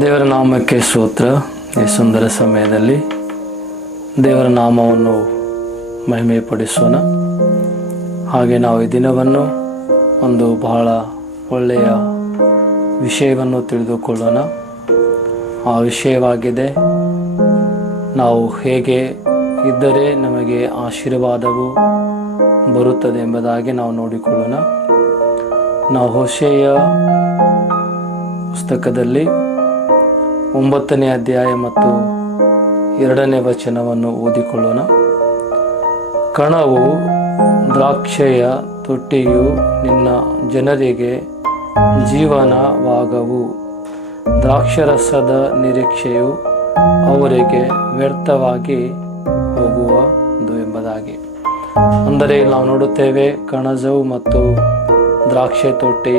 ದೇವರ ನಾಮಕ್ಕೆ ಸ್ತೋತ್ರ. ಈ ಸುಂದರ ಸಮಯದಲ್ಲಿ ದೇವರ ನಾಮವನ್ನು ಮಹಿಮೆಪಡಿಸೋಣ. ಹಾಗೆ ನಾವು ಈ ದಿನವನ್ನು ಒಂದು ಬಹಳ ಒಳ್ಳೆಯ ವಿಷಯವನ್ನು ತಿಳಿದುಕೊಳ್ಳೋಣ. ಆ ವಿಷಯವಾಗಿದೆ, ನಾವು ಹೇಗೆ ಇದ್ದರೆ ನಮಗೆ ಆಶೀರ್ವಾದವು ಬರುತ್ತದೆ ಎಂಬುದಾಗಿ ನಾವು ನೋಡಿಕೊಳ್ಳೋಣ. ನಾವು ಹೋಶೇಯ ಪುಸ್ತಕದಲ್ಲಿ 9ನೇ ಅಧ್ಯಾಯ ಮತ್ತು 2ನೇ ವಚನವನ್ನು ಓದಿಕೊಳ್ಳೋಣ. ಕಣವು ದ್ರಾಕ್ಷೆಯ ತೊಟ್ಟಿಯು ನಿನ್ನ ಜನರಿಗೆ ಜೀವನವಾಗವು, ದ್ರಾಕ್ಷರಸದ ನಿರೀಕ್ಷೆಯು ಅವರಿಗೆ ವ್ಯರ್ಥವಾಗಿ ಹೋಗುವುದು ಎಂಬುದಾಗಿ. ಅಂದರೆ ನಾವು ನೋಡುತ್ತೇವೆ, ಕಣಜವು ಮತ್ತು ದ್ರಾಕ್ಷೆ ತೊಟ್ಟಿ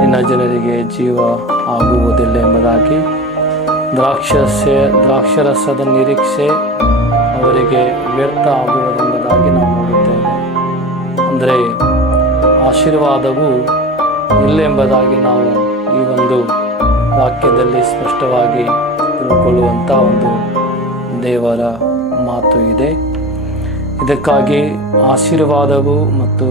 ನಿನ್ನ ಜನರಿಗೆ ಜೀವ ಆಗುವುದಿಲ್ಲ ಎಂಬುದಾಗಿ, ದ್ರಾಕ್ಷರಸದ ನಿರೀಕ್ಷೆ ಅವರಿಗೆ ವ್ಯರ್ಥ ಆಗುವುದೆಂಬುದಾಗಿ ನಾವು ನೋಡುತ್ತೇವೆ. ಅಂದರೆ ಆಶೀರ್ವಾದವು ಇಲ್ಲ ಎಂಬುದಾಗಿ ನಾವು ಈ ಒಂದು ವಾಕ್ಯದಲ್ಲಿ ಸ್ಪಷ್ಟವಾಗಿ ತಿಳ್ಕೊಳ್ಳುವಂಥ ಒಂದು ದೇವರ ಮಾತು ಇದೆ. ಇದಕ್ಕಾಗಿ ಆಶೀರ್ವಾದವು ಮತ್ತು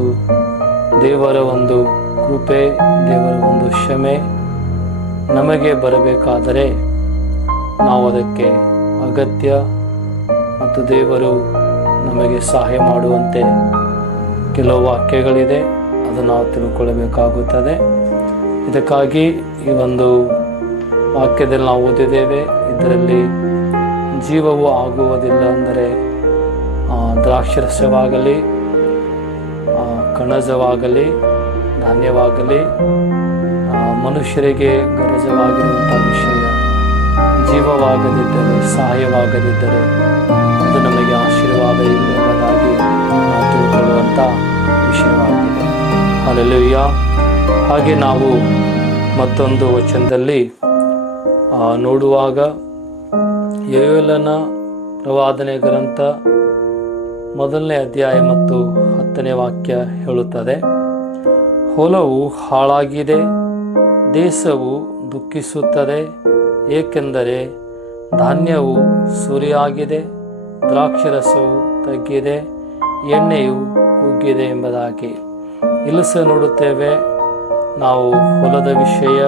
ದೇವರ ಒಂದು ಕೃಪೆ, ದೇವರ ಒಂದು ಕ್ಷಮೆ ನಮಗೆ ಬರಬೇಕಾದರೆ ನಾವು ಅದಕ್ಕೆ ಅಗತ್ಯ ಮತ್ತು ದೇವರು ನಮಗೆ ಸಹಾಯ ಮಾಡುವಂತೆ ಕೆಲವು ವಾಕ್ಯಗಳಿದೆ, ಅದು ನಾವು ತಿಳ್ಕೊಳ್ಳಬೇಕಾಗುತ್ತದೆ. ಇದಕ್ಕಾಗಿ ಈ ಒಂದು ವಾಕ್ಯದಲ್ಲಿ ನಾವು ಓದಿದ್ದೇವೆ, ಇದರಲ್ಲಿ ಜೀವವು ಆಗುವುದಿಲ್ಲ. ಅಂದರೆ ದ್ರಾಕ್ಷರಸವಾಗಲಿ, ಕಣಜವಾಗಲಿ, ಧಾನ್ಯವಾಗಲಿ, ಮನುಷ್ಯರಿಗೆ ಗರಜವಾಗಿರುವಂಥ ವಿಷಯ ಜೀವವಾಗದಿದ್ದರೆ, ಸಹಾಯವಾಗದಿದ್ದರೆ ಅದು ನಮಗೆ ಆಶೀರ್ವಾದ ಇಲ್ಲ ಎಂಬುದಾಗಿ ನಾವು ತಿಳ್ಕೊಳ್ಳುವಂಥ ವಿಷಯವಾಗಿದೆ. ಹಲ್ಲೆಲೂಯಾ. ಹಾಗೆ ನಾವು ಮತ್ತೊಂದು ವಚನದಲ್ಲಿ ನೋಡುವಾಗ, ಯೋವೇಲನ ಪ್ರವಾದನೆ ಗ್ರಂಥ 1ನೇ ಅಧ್ಯಾಯ ಮತ್ತು 10ನೇ ವಾಕ್ಯ ಹೇಳುತ್ತದೆ, ಹೊಲವು ಹಾಳಾಗಿದೆ, ದೇಶವು ದುಃಖಿಸುತ್ತದೆ, ಏಕೆಂದರೆ ಧಾನ್ಯವು ಸುರಿಯಾಗಿದೆ, ದ್ರಾಕ್ಷರಸವು ತಗ್ಗಿದೆ, ಎಣ್ಣೆಯು ಕುಗ್ಗಿದೆ ಎಂಬುದಾಗಿ. ಇಲ್ಲಿ ಸಹ ನೋಡುತ್ತೇವೆ, ನಾವು ಹೊಲದ ವಿಷಯ,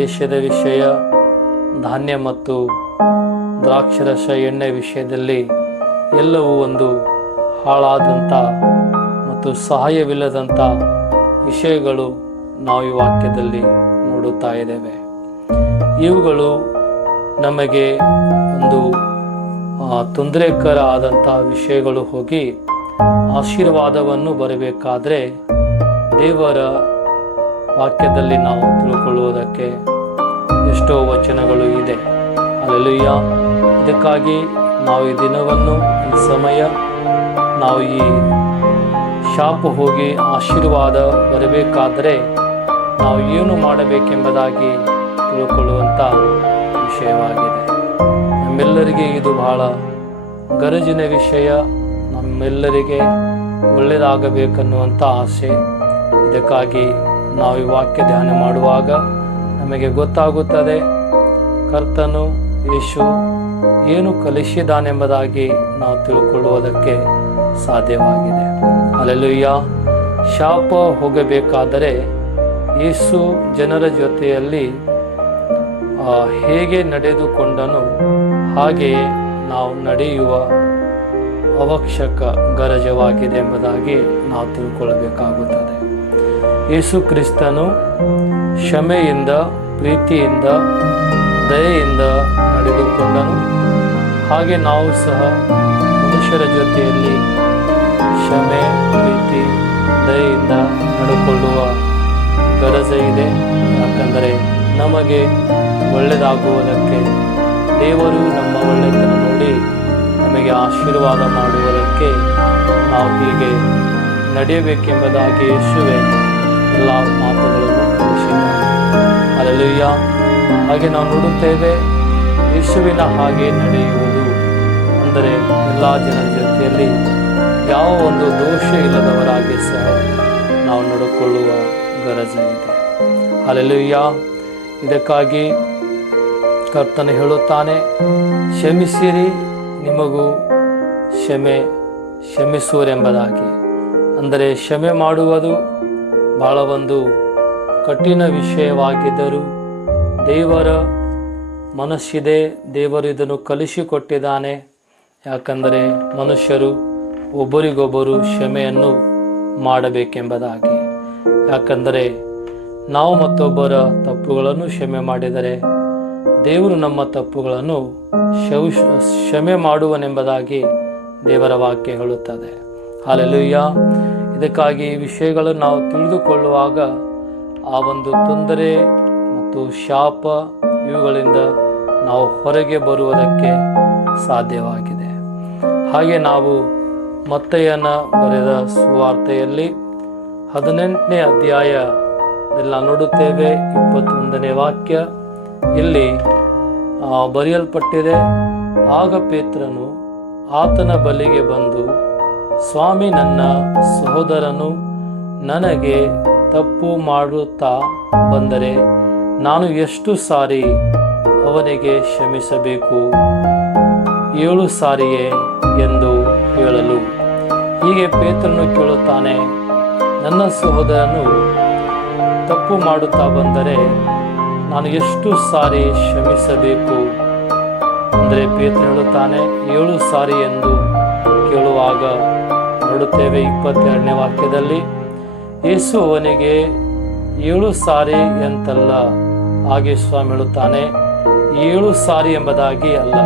ದೇಶದ ವಿಷಯ, ಧಾನ್ಯ ಮತ್ತು ದ್ರಾಕ್ಷರಸ, ಎಣ್ಣೆ ವಿಷಯದಲ್ಲಿ ಎಲ್ಲವೂ ಒಂದು ಹಾಳಾದಂಥ ಮತ್ತು ಸಹಾಯವಿಲ್ಲದಂಥ ವಿಷಯಗಳು ನಾವು ಈ ವಾಕ್ಯದಲ್ಲಿ ನೋಡುತ್ತಾ ಇದ್ದೇವೆ. ಇವುಗಳು ನಮಗೆ ಒಂದು ತೊಂದರೆಕರ ಆದಂಥ ವಿಷಯಗಳು ಹೋಗಿ ಆಶೀರ್ವಾದವನ್ನು ಬರಬೇಕಾದ್ರೆ ದೇವರ ವಾಕ್ಯದಲ್ಲಿ ನಾವು ತಿಳ್ಕೊಳ್ಳುವುದಕ್ಕೆ ಎಷ್ಟೋ ವಚನಗಳು ಇದೆ. ಹಲ್ಲೆಲೂಯಾ. ಇದಕ್ಕಾಗಿ ನಾವು ಈ ದಿನವನ್ನು, ಈ ಸಮಯ, ನಾವು ಈ ಶಾಪ ಹೋಗಿ ಆಶೀರ್ವಾದ ಬರಬೇಕಾದರೆ ನಾವು ಏನು ಮಾಡಬೇಕೆಂಬುದಾಗಿ ತಿಳ್ಕೊಳ್ಳುವಂಥ ವಿಷಯವಾಗಿದೆ. ನಮ್ಮೆಲ್ಲರಿಗೆ ಇದು ಬಹಳ ಗರಜಿನ ವಿಷಯ. ನಮ್ಮೆಲ್ಲರಿಗೆ ಒಳ್ಳೆಯದಾಗಬೇಕನ್ನುವಂಥ ಆಸೆ. ಇದಕ್ಕಾಗಿ ನಾವು ಈ ವಾಕ್ಯ ಧ್ಯಾನ ಮಾಡುವಾಗ ನಮಗೆ ಗೊತ್ತಾಗುತ್ತದೆ, ಕರ್ತನು ಯೇಸು ಏನು ಕಲಿಸಿದಾನೆಂಬುದಾಗಿ ನಾವು ತಿಳ್ಕೊಳ್ಳುವುದಕ್ಕೆ ಸಾಧ್ಯವಾಗಿದೆ. ಹಲ್ಲೆಲೂಯಾ. ಶಾಪ ಹೋಗಬೇಕಾದರೆ ಯೇಸು ಜನರ ಜೊತೆಯಲ್ಲಿ ಹೇಗೆ ನಡೆದುಕೊಂಡನು ಹಾಗೆಯೇ ನಾವು ನಡೆಯುವ ಅವಶ್ಯಕ ಗರಜವಾಗಿದೆ ಎಂಬುದಾಗಿ ನಾವು ತಿಳ್ಕೊಳ್ಳಬೇಕಾಗುತ್ತದೆ. ಯೇಸು ಕ್ರಿಸ್ತನು ಕ್ಷಮೆಯಿಂದ, ಪ್ರೀತಿಯಿಂದ, ದಯೆಯಿಂದ ನಡೆದುಕೊಂಡನು. ಹಾಗೆ ನಾವು ಸಹ ಮನುಷ್ಯರ ಜೊತೆಯಲ್ಲಿ ಕ್ಷಮೆ, ಪ್ರೀತಿ, ದಯೆಯಿಂದ ನಡೆದುಕೊಳ್ಳುವ ಗರಜ ಇದೆ. ಯಾಕಂದರೆ ನಮಗೆ ಒಳ್ಳೆಯದಾಗುವುದಕ್ಕೆ, ದೇವರು ನಮ್ಮ ಒಳ್ಳೆಯತನ ನೋಡಿ ನಮಗೆ ಆಶೀರ್ವಾದ ಮಾಡುವುದಕ್ಕೆ ನಾವು ಹೀಗೆ ನಡೆಯಬೇಕೆಂಬುದಾಗಿ ಯೇಸುವೆ ಎಲ್ಲ ಮಾತುಗಳನ್ನು ಕಲಿಸಿದ್ದಾನೆ. ಹಲ್ಲೆಲೂಯಾ. ಹಾಗೆ ನಾವು ನೋಡುತ್ತೇವೆ, ಯೇಸುವಿನ ಹಾಗೆ ನಡೆಯುವುದು ಅಂದರೆ ಎಲ್ಲ ಜನರ ಜೊತೆಯಲ್ಲಿ ಯಾವ ಒಂದು ದೋಷ ಇಲ್ಲದವರಾಗಿ ಸಹ ನಾವು ನಡೆದುಕೊಳ್ಳುವ ಗರಜ ಇದೆ. ಹಲ್ಲೆಲೂಯಾ. ಇದಕ್ಕಾಗಿ ಕರ್ತನು ಹೇಳುತ್ತಾನೆ, ಕ್ಷಮಿಸಿರಿ ನಿಮಗೂ ಕ್ಷಮಿಸುವರೆಂಬುದಾಗಿ. ಅಂದರೆ ಕ್ಷಮೆ ಮಾಡುವುದು ಬಹಳ ಒಂದು ಕಠಿಣ ವಿಷಯವಾಗಿದ್ದರೂ ದೇವರ ಮನಸ್ಸಿದೆ, ದೇವರು ಇದನ್ನು ಕಲಿಸಿಕೊಟ್ಟಿದ್ದಾನೆ. ಯಾಕಂದರೆ ಮನುಷ್ಯರು ಒಬ್ಬರಿಗೊಬ್ಬರು ಕ್ಷಮೆಯನ್ನು ಮಾಡಬೇಕೆಂಬುದಾಗಿ. ಯಾಕಂದರೆ ನಾವು ಮತ್ತೊಬ್ಬರ ತಪ್ಪುಗಳನ್ನು ಕ್ಷಮೆ ಮಾಡಿದರೆ ದೇವರು ನಮ್ಮ ತಪ್ಪುಗಳನ್ನು ಕ್ಷಮೆ ಮಾಡುವನೆಂಬುದಾಗಿ ದೇವರ ವಾಕ್ಯ ಹೇಳುತ್ತದೆ. ಹಲ್ಲೆಲೂಯಾ. ಇದಕ್ಕಾಗಿ ಈ ವಿಷಯಗಳನ್ನು ನಾವು ತಿಳಿದುಕೊಳ್ಳುವಾಗ ಆ ಒಂದು ತೊಂದರೆ ಮತ್ತು ಶಾಪ ಇವುಗಳಿಂದ ನಾವು ಹೊರಗೆ ಬರುವುದಕ್ಕೆ ಸಾಧ್ಯವಾಗಿದೆ. ಹಾಗೆ ನಾವು ಮತ್ತಯ್ಯನ ಬರೆದ ಸುವಾರ್ತೆಯಲ್ಲಿ 18ನೇ ಅಧ್ಯಾಯದಲ್ಲಿ ನೋಡುತ್ತೇವೆ. 21ನೇ ವಾಕ್ಯ ಇಲ್ಲಿ ಬರೆಯಲ್ಪಟ್ಟಿದೆ. ಆಗ ಪೇತ್ರನು ಆತನ ಬಳಿಗೆ ಬಂದು, ಸ್ವಾಮಿ, ನನ್ನ ಸಹೋದರನು ನನಗೆ ತಪ್ಪು ಮಾಡುತ್ತಾ ಬಂದರೆ ನಾನು ಎಷ್ಟು ಸಾರಿ ಅವನಿಗೆ ಕ್ಷಮಿಸಬೇಕು? 7 ಸಾರಿಯೇ ಎಂದು ಹೇಳಲು. ಹೀಗೆ ಪೇತ್ರನು ಕೇಳುತ್ತಾನೆ, ನನ್ನ ಸಹೋದರನು ತಪ್ಪು ಮಾಡುತ್ತಾ ಬಂದರೆ ನಾನು ಎಷ್ಟು ಸಾರಿ ಕ್ಷಮಿಸಬೇಕು? ಅಂದರೆ ಪೇತ್ರ ಹೇಳುತ್ತಾನೆ 7 ಸಾರಿ ಎಂದು ಕೇಳುವಾಗ ನೋಡುತ್ತೇವೆ 22ನೇ ವಾಕ್ಯದಲ್ಲಿ, ಯೇಸು ಅವನಿಗೆ 7 ಸಾರಿ ಎಂತಲ್ಲ, ಹಾಗೆ ಸ್ವಾಮಿ ಹೇಳುತ್ತಾನೆ 7 ಸಾರಿ ಎಂಬುದಾಗಿ ಅಲ್ಲ,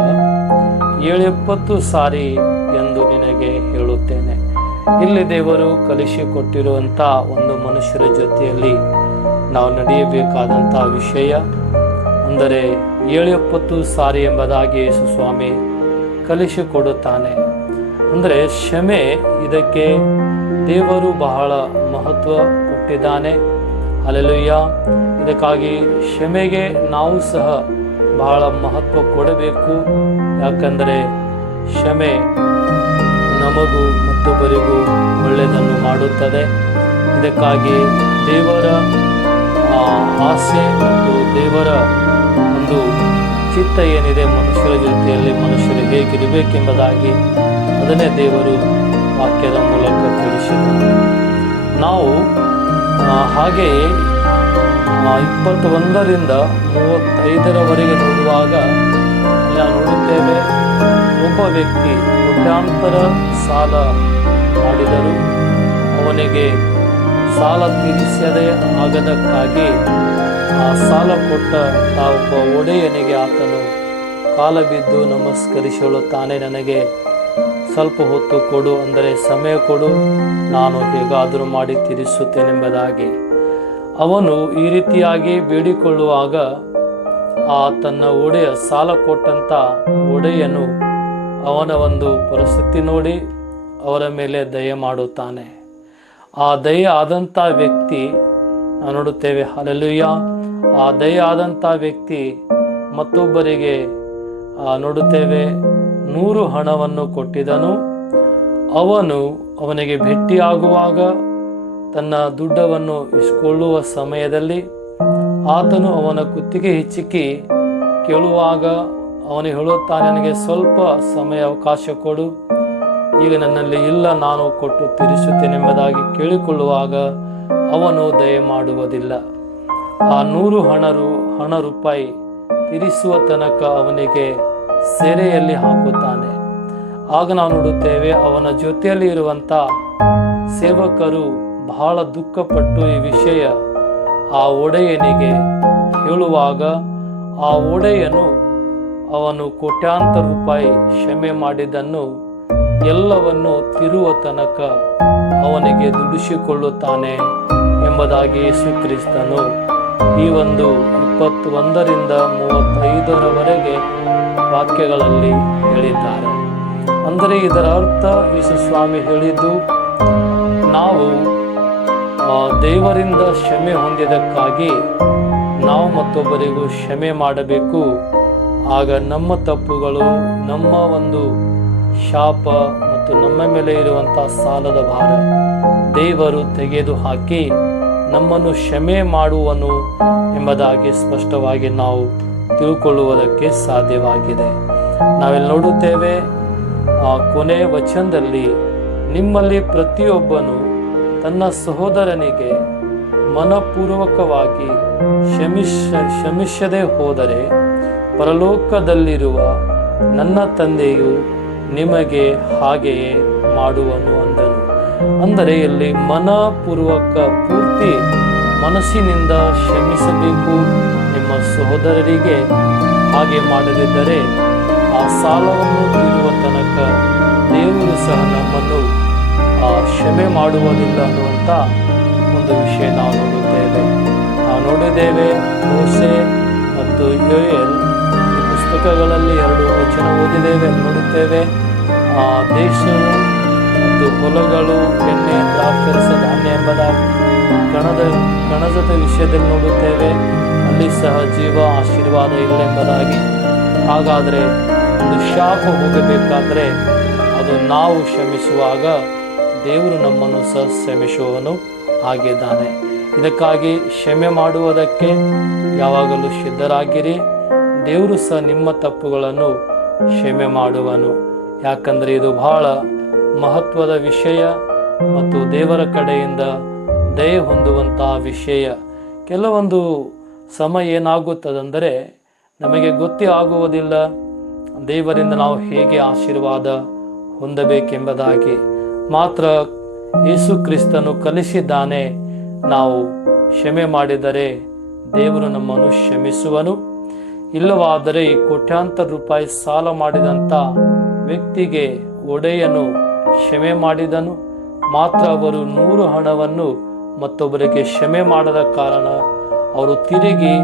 70 ಸಾರಿ ಎಂದು ನಿನಗೆ ಹೇಳುತ್ತೇನೆ. ಇಲ್ಲಿ ದೇವರು ಕಲಿಸಿಕೊಟ್ಟಿರುವಂಥ ಒಂದು ಮನುಷ್ಯರ ಜೊತೆಯಲ್ಲಿ ನಾವು ನಡೆಯಬೇಕಾದಂಥ ವಿಷಯ ಅಂದರೆ 70 ಸಾರಿ ಎಂಬುದಾಗಿ ಯೇಸು ಸ್ವಾಮಿ ಕಲಿಸಿಕೊಡುತ್ತಾನೆ. ಅಂದರೆ ಕ್ಷಮೆ, ಇದಕ್ಕೆ ದೇವರು ಬಹಳ ಮಹತ್ವ ಕೊಟ್ಟಿದ್ದಾನೆ. ಹಲ್ಲೆಲೂಯಾ. ಇದಕ್ಕಾಗಿ ಕ್ಷಮೆಗೆ ನಾವು ಸಹ ಬಹಳ ಮಹತ್ವ ಕೊಡಬೇಕು. ಯಾಕಂದರೆ ಕ್ಷಮೆ ನಮಗೂ ಮತ್ತೊಬ್ಬರಿಗೂ ಒಳ್ಳೆಯದನ್ನು ಮಾಡುತ್ತದೆ. ಇದಕ್ಕಾಗಿ ದೇವರ ಆಸೆ ಮತ್ತು ದೇವರ ಒಂದು ಚಿತ್ತ ಏನಿದೆ ಮನುಷ್ಯರ ಜೊತೆಯಲ್ಲಿ, ಮನುಷ್ಯರು ಹೇಗಿರಬೇಕೆಂಬುದಾಗಿ ಅದನ್ನೇ ದೇವರು ವಾಕ್ಯದ ಮೂಲಕ ತಿಳಿಸಿದ್ದಾರೆ. ನಾವು ಹಾಗೆಯೇ 21ರಿಂದ 35ರವರೆಗೆ ನೋಡುವಾಗ ನಾವು ನೋಡುತ್ತೇವೆ, ಒಬ್ಬ ವ್ಯಕ್ತಿ ಕೋಟ್ಯಾಂತರ ಸಾಲ ಮಾಡಿದರೂ ಅವನಿಗೆ ಸಾಲ ತೀರಿಸದೇ ಆಗದಕ್ಕಾಗಿ ಆ ಸಾಲ ಕೊಟ್ಟ ಒಬ್ಬ ಒಡೆಯನಿಗೆ ಆತನು ಕಾಲ ಬಿದ್ದು ನಮಸ್ಕರಿಸಿ ಹೇಳುತ್ತಾನೆ, ನನಗೆ ಸ್ವಲ್ಪ ಹೊತ್ತು ಕೊಡು, ಅಂದರೆ ಸಮಯ ಕೊಡು, ನಾನು ಹೇಗಾದರೂ ಮಾಡಿ ತೀರಿಸುತ್ತೇನೆಂಬುದಾಗಿ. ಅವನು ಈ ರೀತಿಯಾಗಿ ಬೇಡಿಕೊಳ್ಳುವಾಗ ತನ್ನ ಒಡೆಯ, ಸಾಲ ಕೊಟ್ಟಂಥ ಒಡೆಯನು ಅವನ ಒಂದು ಪರಿಸ್ಥಿತಿ ನೋಡಿ ಅವರ ಮೇಲೆ ದಯೆ ಮಾಡುತ್ತಾನೆ. ಆ ದಯೆ ಆದಂಥ ವ್ಯಕ್ತಿ ನಾವು ನೋಡುತ್ತೇವೆ. ಹಲ್ಲೆಲೂಯಾ. ಆ ದಯೆ ಆದಂಥ ವ್ಯಕ್ತಿ ಮತ್ತೊಬ್ಬರಿಗೆ ನೋಡುತ್ತೇವೆ 100 ಹಣವನ್ನು ಕೊಟ್ಟಿದನು. ಅವನಿಗೆ ಭೇಟಿಯಾಗುವಾಗ ತನ್ನ ದುಡ್ಡವನ್ನು ಇಸ್ಕೊಳ್ಳುವ ಸಮಯದಲ್ಲಿ ಆತನು ಅವನ ಕುತ್ತಿಗೆ ಹಿಚ್ಚಿಕ್ಕಿ ಕೇಳುವಾಗ ಅವನು ಹೇಳುತ್ತಾನೆ, ನನಗೆ ಸ್ವಲ್ಪ ಸಮಯ ಅವಕಾಶ ಕೊಡು, ಈಗ ನನ್ನಲ್ಲಿ ಇಲ್ಲ, ನಾನು ಕೊಟ್ಟು ತೀರಿಸುತ್ತೇನೆಂಬುದಾಗಿ ಕೇಳಿಕೊಳ್ಳುವಾಗ ಅವನು ದಯೆ ಮಾಡುವುದಿಲ್ಲ. ಆ 100 ಹಣ ರೂಪಾಯಿ ತೀರಿಸುವ ತನಕ ಅವನಿಗೆ ಸೆರೆಯಲ್ಲಿ ಹಾಕುತ್ತಾನೆ. ಆಗ ನಾವು ನೋಡುತ್ತೇವೆ ಅವನ ಜೊತೆಯಲ್ಲಿ ಇರುವಂಥ ಸೇವಕರು ಬಹಳ ದುಃಖಪಟ್ಟು ಈ ವಿಷಯ ಆ ಒಡೆಯನಿಗೆ ಹೇಳುವಾಗ ಆ ಒಡೆಯನು ಅವನು ಕೋಟ್ಯಾಂತರ ರೂಪಾಯಿ ಕ್ಷಮೆ ಮಾಡಿದ್ದನ್ನು ಎಲ್ಲವನ್ನು ತಿರುವ ತನಕ ಅವನಿಗೆ ದುಡಿಸಿಕೊಳ್ಳುತ್ತಾನೆ ಎಂಬುದಾಗಿ ಯೇಸು ಕ್ರಿಸ್ತನು ಈ ಒಂದು 21ರಿಂದ 35ರವರೆಗೆ ವಾಕ್ಯಗಳಲ್ಲಿ ಹೇಳಿದ್ದಾರೆ. ಅಂದರೆ ಇದರ ಅರ್ಥ ಯೇಸು ಸ್ವಾಮಿ ಹೇಳಿದ್ದು, ನಾವು ದೇವರಿಂದ ಕ್ಷಮೆ ಹೊಂದಿದ್ದಕ್ಕಾಗಿ ನಾವು ಮತ್ತೊಬ್ಬರಿಗೂ ಕ್ಷಮೆ ಮಾಡಬೇಕು. ಆಗ ನಮ್ಮ ತಪ್ಪುಗಳು, ನಮ್ಮ ಒಂದು ಶಾಪ ಮತ್ತು ನಮ್ಮ ಮೇಲೆ ಇರುವಂಥ ಸಾಲದ ಭಾರ ದೇವರು ತೆಗೆದು ಹಾಕಿ ನಮ್ಮನ್ನು ಕ್ಷಮೆ ಮಾಡುವನು ಎಂಬುದಾಗಿ ಸ್ಪಷ್ಟವಾಗಿ ನಾವು ತಿಳ್ಕೊಳ್ಳುವುದಕ್ಕೆ ಸಾಧ್ಯವಾಗಿದೆ. ನಾವಿಲ್ಲಿ ನೋಡುತ್ತೇವೆ ಆ ಕೊನೆ ವಚನದಲ್ಲಿ, ನಿಮ್ಮಲ್ಲಿ ಪ್ರತಿಯೊಬ್ಬನು ತನ್ನ ಸಹೋದರನಿಗೆ ಮನಪೂರ್ವಕವಾಗಿ ಕ್ಷಮಿಸದೆ ಹೋದರೆ ಪರಲೋಕದಲ್ಲಿರುವ ನನ್ನ ತಂದೆಯು ನಿಮಗೆ ಹಾಗೆಯೇ ಮಾಡುವನು ಅಂದನು. ಅಂದರೆ ಇಲ್ಲಿ ಮನಪೂರ್ವಕ, ಪೂರ್ತಿ ಮನಸ್ಸಿನಿಂದ ಕ್ಷಮಿಸಬೇಕು ನಿಮ್ಮ ಸಹೋದರರಿಗೆ. ಹಾಗೆ ಮಾಡದಿದ್ದರೆ ಆ ಸಾಲವನ್ನು ತೀರುವ ತನಕ ದೇವರು ಸಹ ನಮ್ಮನ್ನು ಕ್ಷಮೆ ಮಾಡುವುದಿಲ್ಲ ಅನ್ನುವಂಥ ಒಂದು ವಿಷಯ ನಾವು ನೋಡಿದ್ದೇವೆ. ಮೋಶೆ ಮತ್ತು ಯೋಯೇಲ್ ಈ ಪುಸ್ತಕಗಳಲ್ಲಿ 2 ವಚನ ಓದಿದ್ದೇವೆ, ನೋಡುತ್ತೇವೆ. ದೇಶವು ಮತ್ತು ಹೊಲಗಳು, ಎಣ್ಣೆ, ದ್ರಾಕ್ಷರಸ, ಧಾನ್ಯ ಎಂಬುದಾಗಿ ಕಣಜದ ವಿಷಯದಲ್ಲಿ ನೋಡುತ್ತೇವೆ. ಅಲ್ಲಿ ಸಹ ಜೀವ, ಆಶೀರ್ವಾದ ಇಲ್ಲ ಎಂಬುದಾಗಿ. ಹಾಗಾದರೆ ಒಂದು ಶಾಪ ಹೋಗಬೇಕಾದ್ರೆ ಅದು ನಾವು ಕ್ಷಮಿಸುವಾಗ ದೇವರು ನಮ್ಮನ್ನು ಸಹ ಕ್ಷಮಿಸುವವನು ಆಗಿದ್ದಾನೆ. ಇದಕ್ಕಾಗಿ ಕ್ಷಮೆ ಮಾಡುವುದಕ್ಕೆ ಯಾವಾಗಲೂ ಸಿದ್ಧರಾಗಿರಿ. ದೇವರು ಸಹ ನಿಮ್ಮ ತಪ್ಪುಗಳನ್ನು ಕ್ಷಮೆ ಮಾಡುವನು. ಯಾಕಂದರೆ ಇದು ಬಹಳ ಮಹತ್ವದ ವಿಷಯ ಮತ್ತು ದೇವರ ಕಡೆಯಿಂದ ದಯೆ ಹೊಂದುವಂತಹ ವಿಷಯ. ಕೆಲವೊಂದು ಸಮಯ ಏನಾಗುತ್ತದಂದರೆ ನಮಗೆ ಗೊತ್ತೇ ಆಗುವುದಿಲ್ಲ ದೇವರಿಂದ ನಾವು ಹೇಗೆ ಆಶೀರ್ವಾದ ಹೊಂದಬೇಕೆಂಬುದಾಗಿ. ಮಾತ್ರ ಯೇಸು ಕ್ರಿಸ್ತನು ಕಲಿಸಿದ್ದಾನೆ, ನಾವು ಕ್ಷಮೆ ಮಾಡಿದರೆ ದೇವರು ನಮ್ಮನ್ನು ಕ್ಷಮಿಸುವನು. ಇಲ್ಲವಾದರೆ ಈ ಕೋಟ್ಯಾಂತರ ರೂಪಾಯಿ ಸಾಲ ಮಾಡಿದಂಥ ವ್ಯಕ್ತಿಗೆ ಒಡೆಯನು ಕ್ಷಮೆ ಮಾಡಿದನು. ಮಾತ್ರ ಅವರು 100 ಹಣವನ್ನು ಮತ್ತೊಬ್ಬರಿಗೆ ಕ್ಷಮೆ ಮಾಡದ ಕಾರಣ ಅವರು ತಿರುಗಿ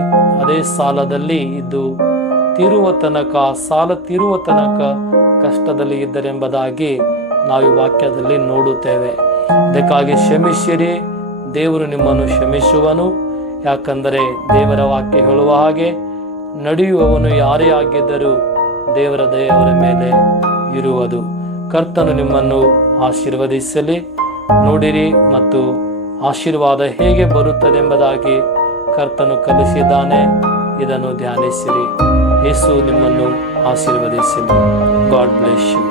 ಅದೇ ಸಾಲದಲ್ಲಿ ಇದ್ದು ಸಾಲ ತೀರುವ ತನಕ ಕಷ್ಟದಲ್ಲಿ ಇದ್ದರೆಂಬುದಾಗಿ ನಾವು ಈ ವಾಕ್ಯದಲ್ಲಿ ನೋಡುತ್ತೇವೆ. ಇದಕ್ಕಾಗಿ ಕ್ಷಮಿಸಿರಿ, ದೇವರು ನಿಮ್ಮನ್ನು ಕ್ಷಮಿಸುವನು. ಯಾಕಂದರೆ ದೇವರ ವಾಕ್ಯ ಹೇಳುವ ಹಾಗೆ, ನಡೆಯುವವನು ಯಾರೇ ಆಗಿದ್ದರೂ ದೇವರ ದಯೆ ಅವರ ಮೇಲೆ ಇರುವುದು. ಕರ್ತನು ನಿಮ್ಮನ್ನು ಆಶೀರ್ವದಿಸಲಿ. ನೋಡಿರಿ ಮತ್ತು ಆಶೀರ್ವಾದ ಹೇಗೆ ಬರುತ್ತದೆ ಎಂಬುದಾಗಿ ಕರ್ತನು ಕಲಿಸಿದ್ದಾನೆ. ಇದನ್ನು ಧ್ಯಾನಿಸಿರಿ. ಯೇಸು ನಿಮ್ಮನ್ನು ಆಶೀರ್ವದಿಸಲಿ. God bless you.